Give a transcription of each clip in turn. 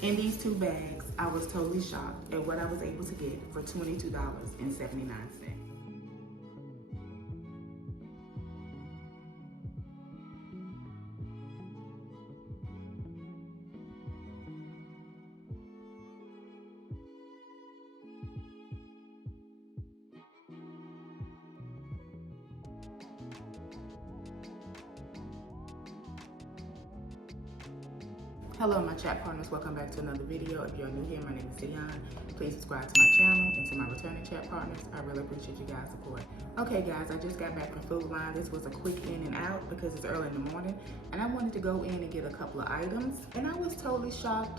In these 2 bags, I was totally shocked at what I was able to get for $22.79. Hello my chat partners, welcome back to another video. If you're new here, my name is Dionne. Please subscribe to my channel and to my returning chat partners. I really appreciate you guys' support. Okay guys, I just got back from Food Line. This was a quick in and out because it's early in the morning and I wanted to go in and get a couple of items, and I was totally shocked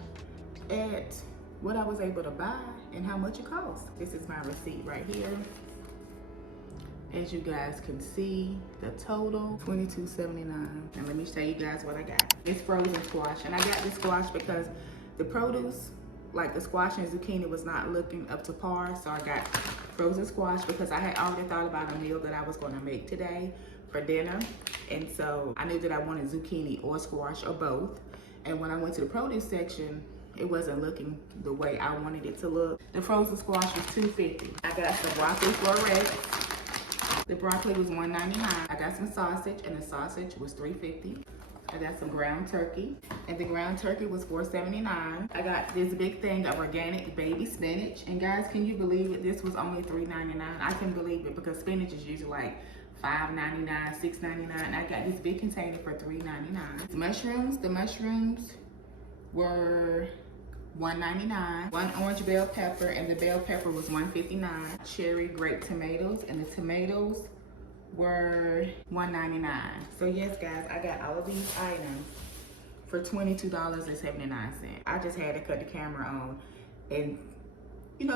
at what I was able to buy and how much it cost. This is my receipt right here. As you guys can see, the total, $22.79. And let me show you guys what I got. It's frozen squash, and I got this squash because the produce, like the squash and zucchini, was not looking up to par, so I got frozen squash because I had already thought about a meal that I was gonna make today for dinner. And so I knew that I wanted zucchini or squash or both. And when I went to the produce section, it wasn't looking the way I wanted it to look. The frozen squash was $2.50. I got some broccoli florets. The broccoli was $1.99. I got some sausage, and the sausage was $3.50. I got some ground turkey, and the ground turkey was $4.79. I got this big thing of organic baby spinach, and guys, can you believe it? This was only $3.99. I can believe it because spinach is usually like $5.99, $6.99. I got this big container for $3.99. The mushrooms were $1.99. 1 orange bell pepper, and the bell pepper was $1.59. Cherry grape tomatoes, and the tomatoes were $1.99. So yes guys, I got all of these items for $22.79. I just had to cut the camera on and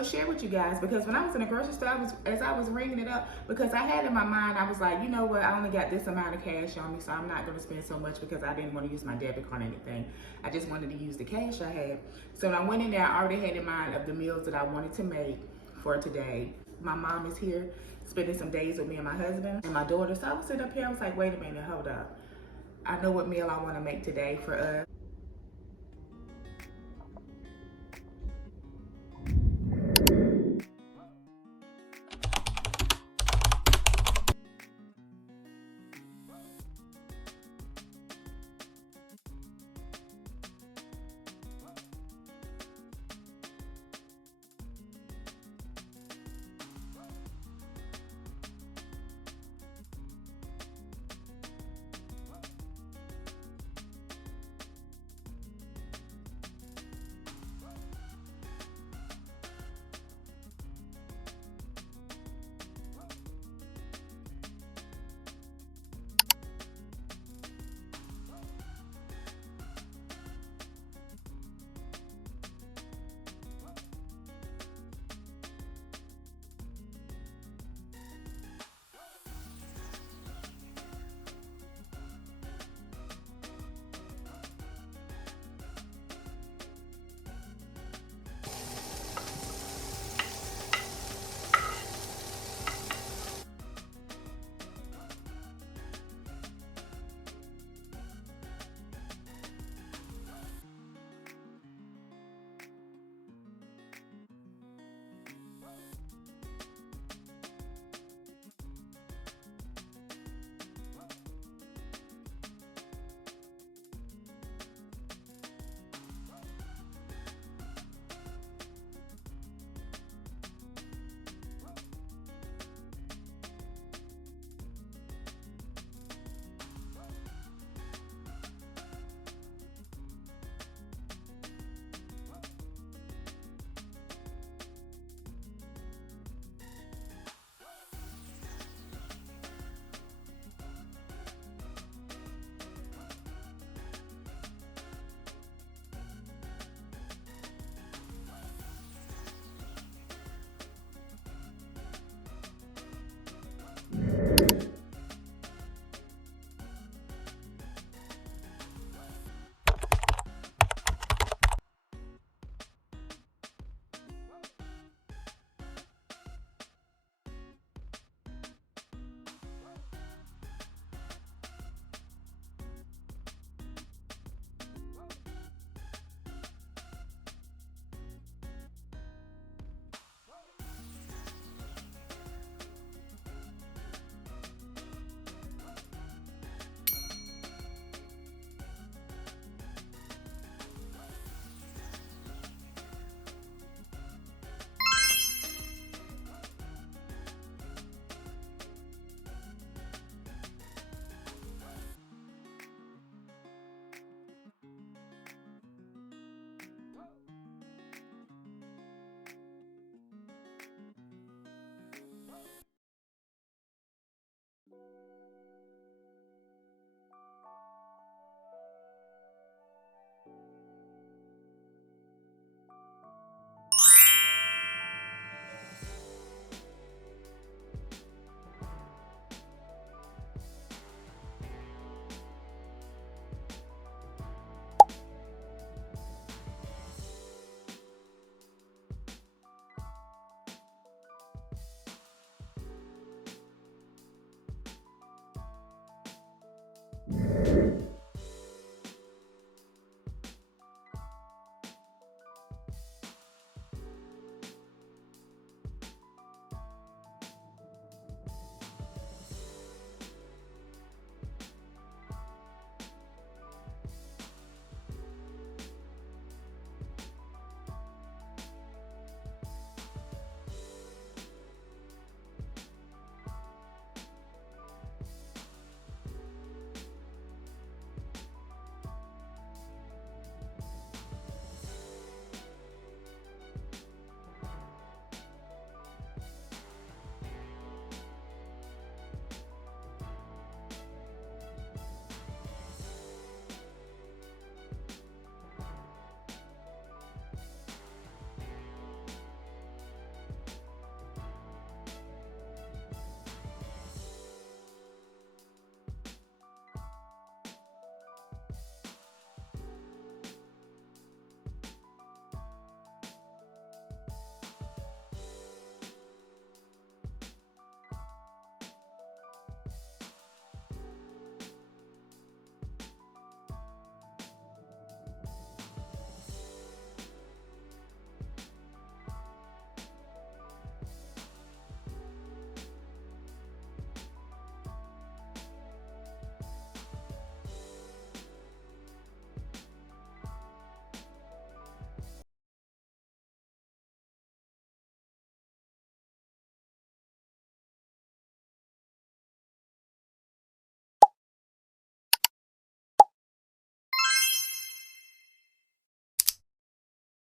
share with you guys, because when I was in the grocery store, as I was ringing it up, because I had in my mind, I was like, you know what, I only got this amount of cash on me, so I'm not going to spend so much because I didn't want to use my debit card or anything. I just wanted to use the cash I had. So when I went in there, I already had in mind of the meals that I wanted to make for today. My mom is here spending some days with me and my husband and my daughter. So I was sitting up here, I was like, wait a minute, hold up. I know what meal I want to make today for us.